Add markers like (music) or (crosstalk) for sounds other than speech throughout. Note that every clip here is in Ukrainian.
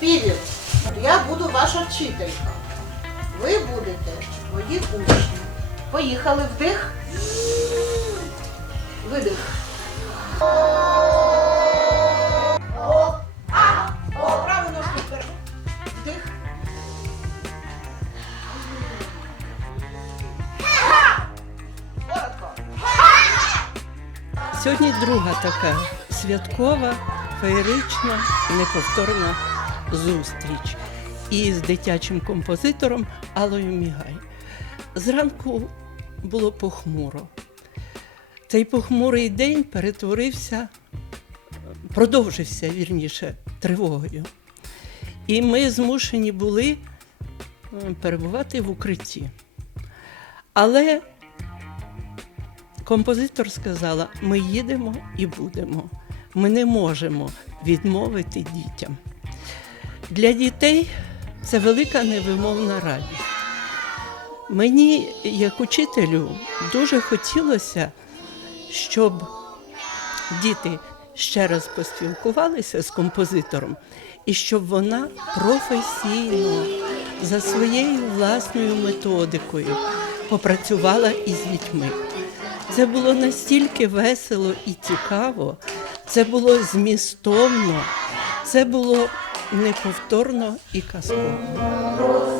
урок. Я буду ваша вчителька. Ви будете мої учні. Поїхали вдих. Видих. О, а, ножку вперед. Вдих. Коротко. Сьогодні друга така святкова, феєрична, неповторна зустріч із дитячим композитором Алою Мігай. Зранку було похмуро. Цей похмурий день перетворився, продовжився вірніше тривогою. І ми змушені були перебувати в укритті. Але Композитор сказала: ми їдемо і будемо. Ми не можемо відмовити дітям. Для дітей це велика невимовна радість. Мені, як учителю, дуже хотілося, щоб діти ще раз поспілкувалися з композитором, і щоб вона професійно за своєю власною методикою попрацювала із дітьми. Це було настільки весело і цікаво, це було змістовно, це було неповторно і казково.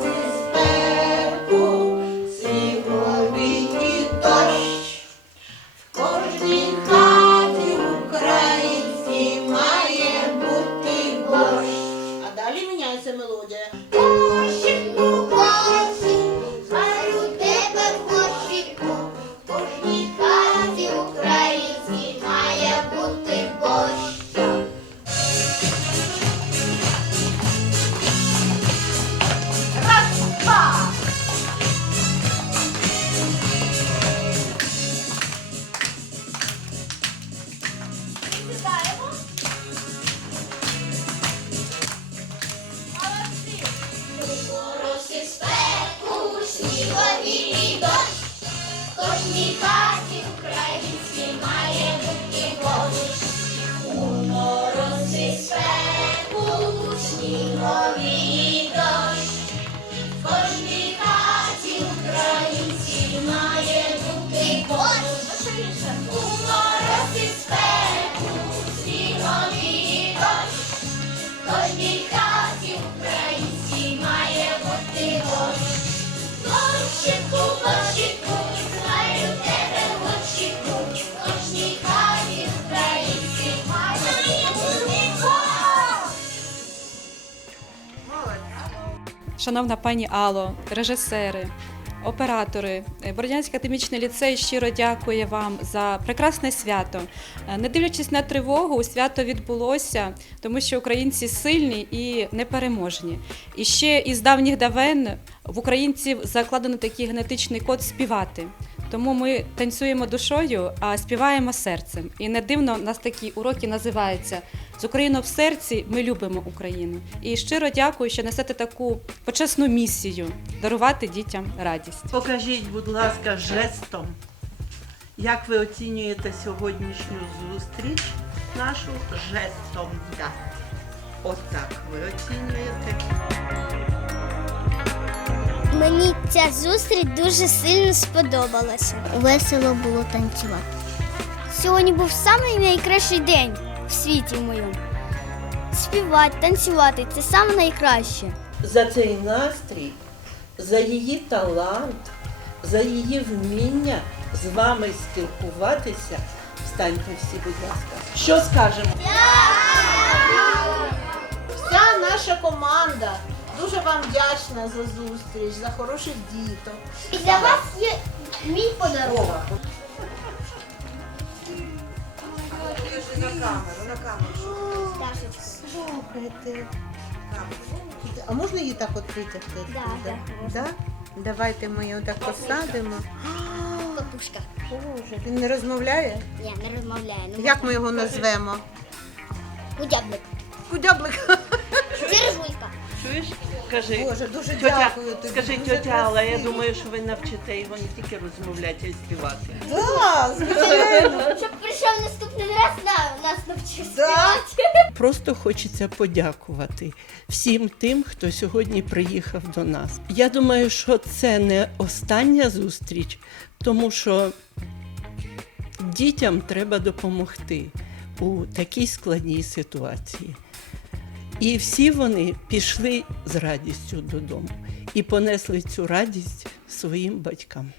Кожній хаті українській має бути борщ. У мороз і спеку, снігові дощ, в кожній хаті має бути борщ. Шановна пані Алло, режисери, оператори, е, Бородянський академічний ліцей щиро дякує вам за прекрасне свято. Е, Не дивлячись на тривогу, свято відбулося, тому що українці сильні і непереможні. І ще із давніх давен в українців закладено такий генетичний код співати. Тому ми танцюємо душою, а співаємо серцем. І не дивно, у нас такі уроки називаються з Україною в серці. Ми любимо Україну. І щиро дякую, що несете таку почесну місію дарувати дітям радість. Покажіть, будь ласка, жестом, як ви оцінюєте сьогоднішню зустріч нашу жестом «я». Отак ви оцінюєте. Мені ця зустріч дуже сильно сподобалася. Весело було танцювати. Сьогодні був самий найкращий день в світі моєму. Співати, танцювати це саме найкраще. За цей настрій, за її талант, за її вміння з вами спілкуватися. Встаньте всі, будь ласка. Що скажемо? Вся наша команда дуже вам вдячна за зустріч, за хороших діток. І для вас є мій подарунок. А можна її так от витягти? Да, да, да? Давайте ми її отак посадимо. Папушка. Боже, він не розмовляє? Я не розмовляю. Ну, Як ми його назвемо? Удяблик. Кудяблик. Це рижулька. Чуєш? Кажи, Боже, дуже тьотя, дякую тобі. скажи, дуже тьотя, але я красиво. думаю, що ви навчите його не тільки розмовляти, а й співати. Да, звичайно. (laughs) Щоб прийшов наступний раз, на, нас навчив Да. просто хочеться подякувати всім тим, хто сьогодні приїхав до нас. Я думаю, що це не остання зустріч, тому що дітям треба допомогти у такій складній ситуації. І всі вони пішли з радістю додому і понесли цю радість своїм батькам.